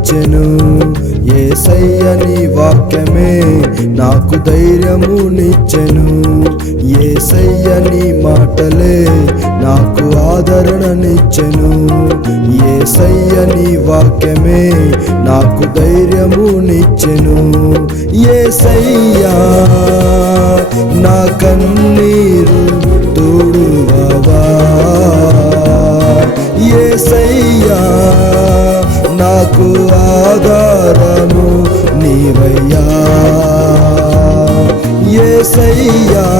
ఆదరణనిచ్చెను ఏసయ్యని వాక్యమే నాకు ధైర్యము నిచ్చెను ఏసయ్యని మాటలే నాకు ఆదరణనిచ్చెను. ఏసయ్యని వాక్యమే నాకు ధైర్యము నిచ్చెను ఏసయ్యా నా కన్నీరు ఏసయ్యా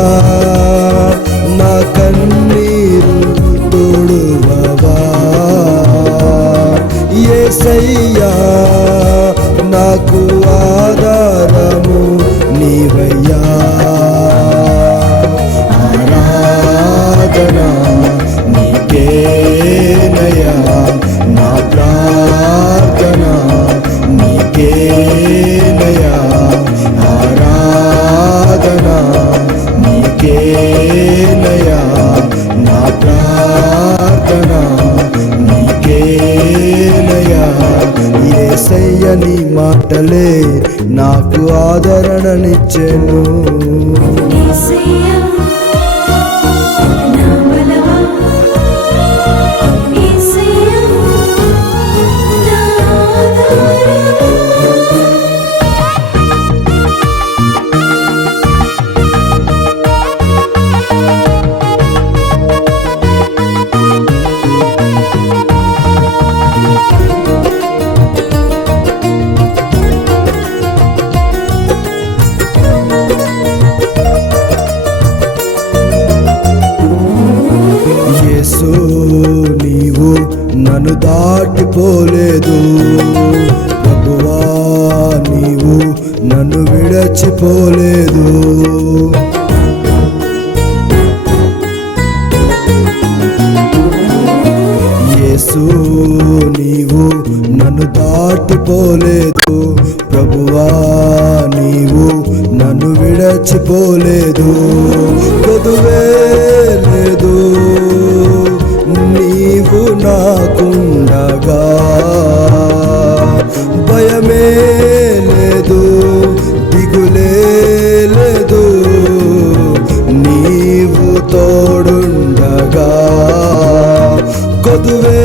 నీ మాటలే నాకు ఆదరణనిచ్చెను. దాటిపోలేదు. ప్రభువా నీవు నన్ను విడచిపోలేదు. యేసు నీవు నన్ను దాటిపోలేదు. ప్రభువా నీవు నన్ను విడచిపోలేదు. పొదువే నాకుండగా భయమే లేదు దిగులే లేదు. నీవు తోడుండగా కొదువే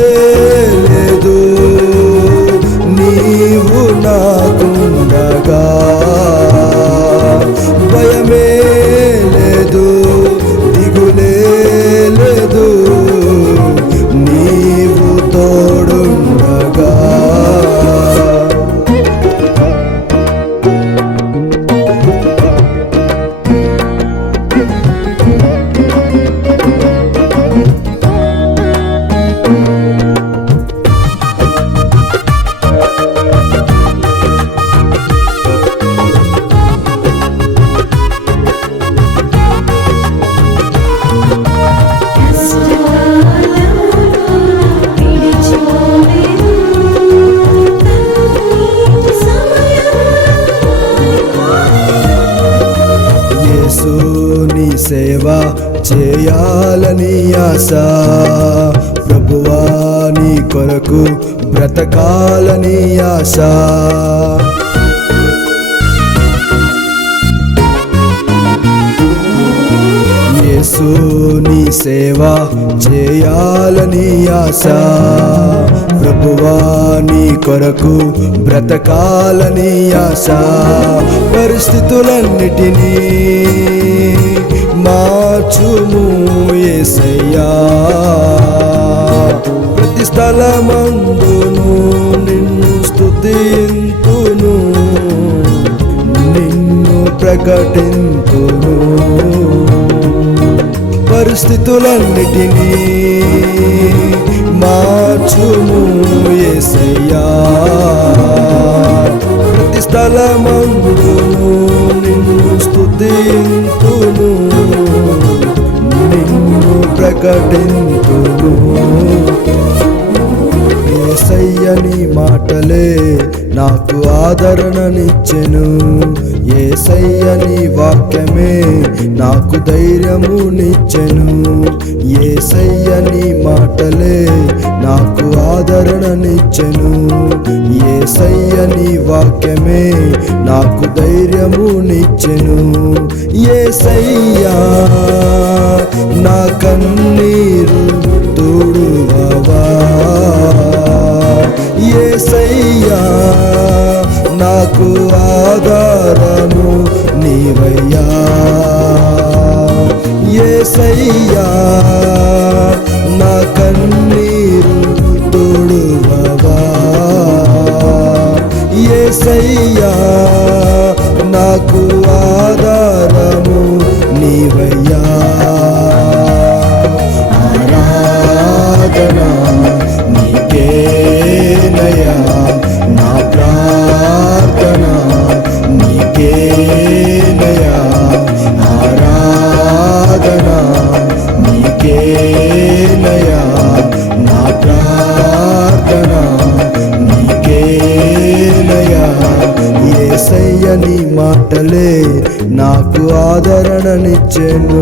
నీ సేవ చేయాలని ఆశ. ప్రభువా నీ కొరకు బ్రతకాలని ఆశ. యేసు నీ సేవ చేయాలని ఆశ. ప్రభువా నీ కొరకు బ్రతకాలని ఆశ. పరిస్థితులన్నిటినీ మార్చుము యేసయ్యా ప్రతి స్థలమందును నిన్ను స్థుతింతును నిన్ను ప్రకటింతును. పరిస్థితులన్నిటినీ మార్చుము యేసయ్యా ప్రతి స్థలమందును నిన్ను స్థుతింతును ప్రకటింతును ఏసయ్యని మాటలే నాకు ఆదరణనిచ్చెను. ఏసయ్యని వాక్యమే నాకు ధైర్యము నిచ్చెను. ఏసయ్యని మాటలే నాకు ఆదరణనిచ్చెను ఏసయ్యని వాక్యమే నాకు ధైర్యము నిచ్చెను. ఏసయ్యా నా కన్నీరు తుడువవా. ఏసయ్యా నాకు ఆధారము నీవయ్యా. ఏసయ్యా నా కన్నీరు తుడువవా. ఏసయ్యా నాకు మాటలే నాకు ఆదరణనిచ్చెను.